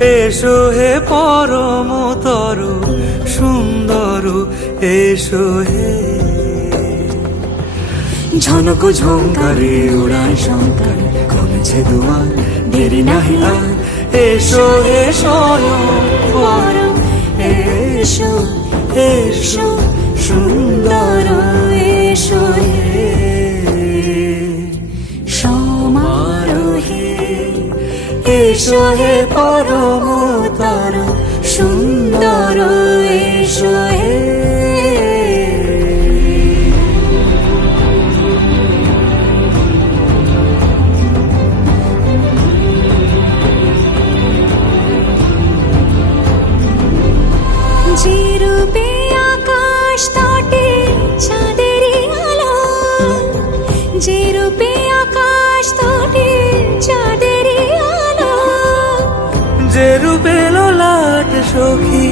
এসো হে পরমতর সুন্দর, এসো হে। ঝনক ঝঙ্কারে উড়ায় শঙ্কার, কমেছে দুয়ার, দেরি নাহি আর। এসো হে স্বয়ংবর, এসো এসো সুন্দর, এসো হে সমারোহে। এসো হে পরমতর সুন্দর, এসো হে। যে রূপে আকাশ তটে চাঁদেরই আলো, যে রূপে আকাশ তটে চাঁদেরই আলো, যে রূপে ললাট সখী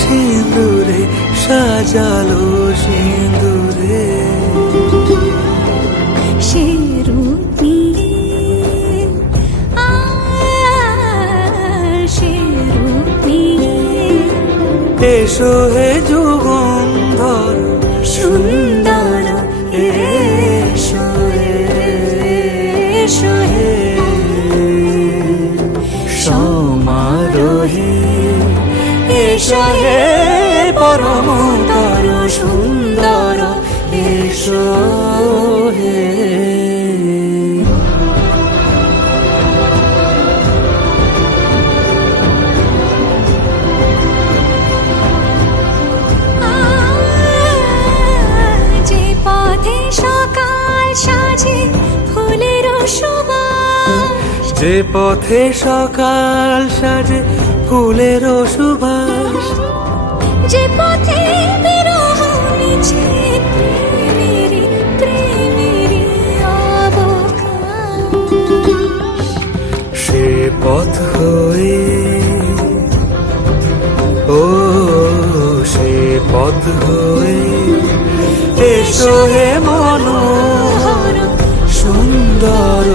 সিঁদুরে সাজালো সিঁদুরে। সে রূপ নিয়ে সে রূপ নিয়ে এসো হে যুগন্ধর সুন্দর, এসো এসো হে সমারোহে। এসো হে পরমতর সুন্দর, এসো হে। যে পথে সকাল সাজে ফুলের সুবাস, যে পথে বিরহ মিছে প্রেমেরই প্রেমেরই অবকাশ, সে পথ হয়ে ও সে পথ হয়ে এসো হে মনোহর সুন্দর,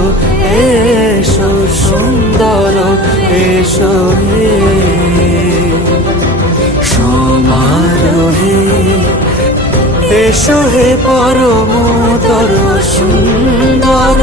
এসো সুন্দর, এসো হে সমারোহে। এসো হে পরমতর সুন্দর,